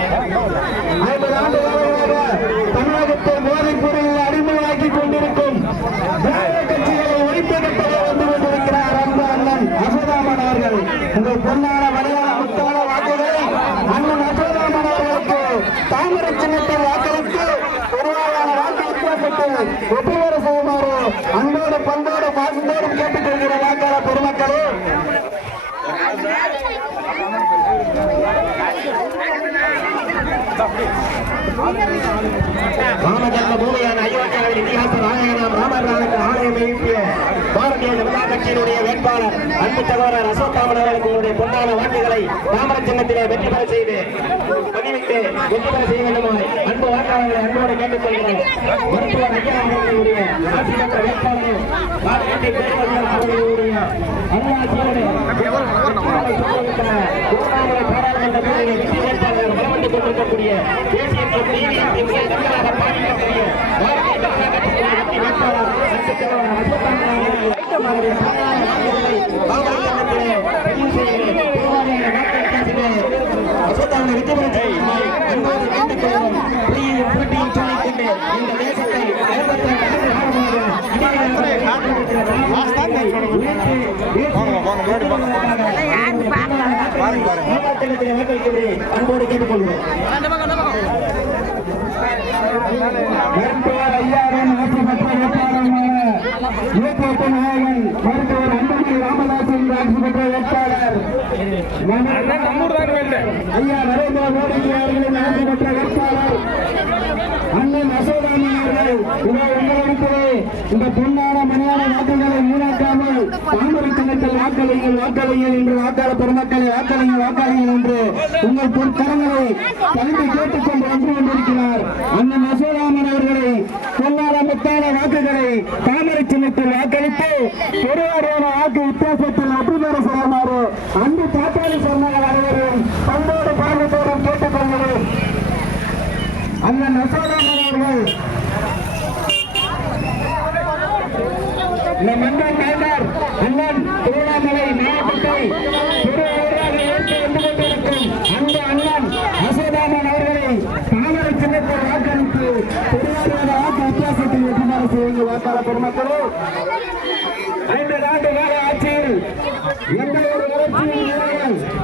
ஐம்பது ஆண்டு காலமாக தமிழகத்தை போதைப் பொருளில் அடிமையாக்கி கொண்டிருக்கும் திராவிட கட்சிகளை ஒழிப்பதற்காக வந்து கொண்டிருக்கிறார் அன்பு அண்ணன் அசோதாமன் அவர்கள் உங்கள் பொன்னான மலையாள முத்தான வாக்குகளை அண்ணன் அசோதாமன் அவர்களுக்கு தாமரை சின்னத்தில் வாக்களித்து ஒருவாறான செய்யுமாறு அன்போடு பண்போடு பாசத்தோடு கேட்டுக்கொள்கிற பெருமக்களே. ராமஜன்ம பூமியான வேட்பாளர் அன்பு சகோதரர் அசோத்தாமன் அவர்களுக்கு உங்களுடைய பொன்னான வாக்குகளை தாமர சின்னத்திலே வெற்றி பெற செய்து பதிவிட்டு வெற்றி பெற செய்ய வேண்டுமாய் அன்பு வாக்காளர்களை அன்போடு கேட்டுக்கொள்கிறேன். மருத்துவர் ஐயா அவர்களுடைய வேட்பாளர் அவர்களுடைய பாராளுமன்ற வேட்பாளர் கொண்டிருக்கக்கூடிய தேசிய தமிழக பாதிக்கக்கூடிய பாரதிய ஜனதா கட்சியினுடைய வெற்றி வேட்பாளர் அன்பு சகோதரர் அசோத்தாமன் அவர்களுடைய சாதாரண வாக்குகளை தாமரை சின்னத்திலே பதிவு செய்கிறேன். திருவாரூர் வாக்கு வித்தியாசத்திலே பெற செய்யுமாறு அன்போடு கேட்டுக்கொள்கிறோம். புலியையும் புரட்டியும் சொல்லிக் கொண்டு இந்த தேசத்தை. அன்போடு கேட்டுக்கொள்கிறோம். மருத்துவர் ஐயாவின் ஆட்சி பெற்ற வேட்பாளரான இயக்கோட்ட நாயகன் மருத்துவர் அன்புமணி ராமதாசன் ஆட்சி பெற்ற வேட்பாளர் ஐயா நரேந்திர மோடி அவர்களின் ஆட்சி பெற்ற வேட்பாளர் அண்ணன் அசோகாமி அவர்கள். இதோ உங்களிடத்திலே இந்த பொன்னான மணியான வாக்குகளை வீணாக்காமல் தாமரை தினத்தில் வாக்களியுங்கள் வாக்களியுங்கள் என்று வாக்காளர் பெருமக்களை வாக்களியுங்கள் வாக்களியுங்கள் என்று உங்கள் பொற்கரங்களை கலந்து கேட்டுக்கொண்டு வந்து கொண்டிருக்கிறார் அண்ணன் அசோகாமன் அவர்களை. பொன்னான முத்தான வாக்குகளை தாமரை சின்னத்தில் வாக்களித்து பெருவாரியான வாக்கு வித்தியாசத்தில் வெற்றி பெற செய்யுமாறு அன்பு பாட்டாளி சொன்னார்கள் அனைவரும் பண்போடு பாடத்தோடும் கேட்டுக்கொள்கிறேன் அண்ணன் அசோதாமன் அவர்கள் இந்த மன்றம் வேண்டார் அண்ணன் திருவண்ணாமலை மாவட்டத்தை பெருவராக ஏற்று வந்து கொண்டிருக்கும் அந்த அண்ணன் அசோதாமன் அவர்களை தாமரை சின்னத்தில் வாக்களித்து பெருவாரியான வாக்கு வித்தியாசத்தில் வெற்றி பெற வாக்காளர் பெருமக்களே. ஐந்து ஆண்டு கால ஆட்சியில் எந்த ஒரு வளர்ச்சியும்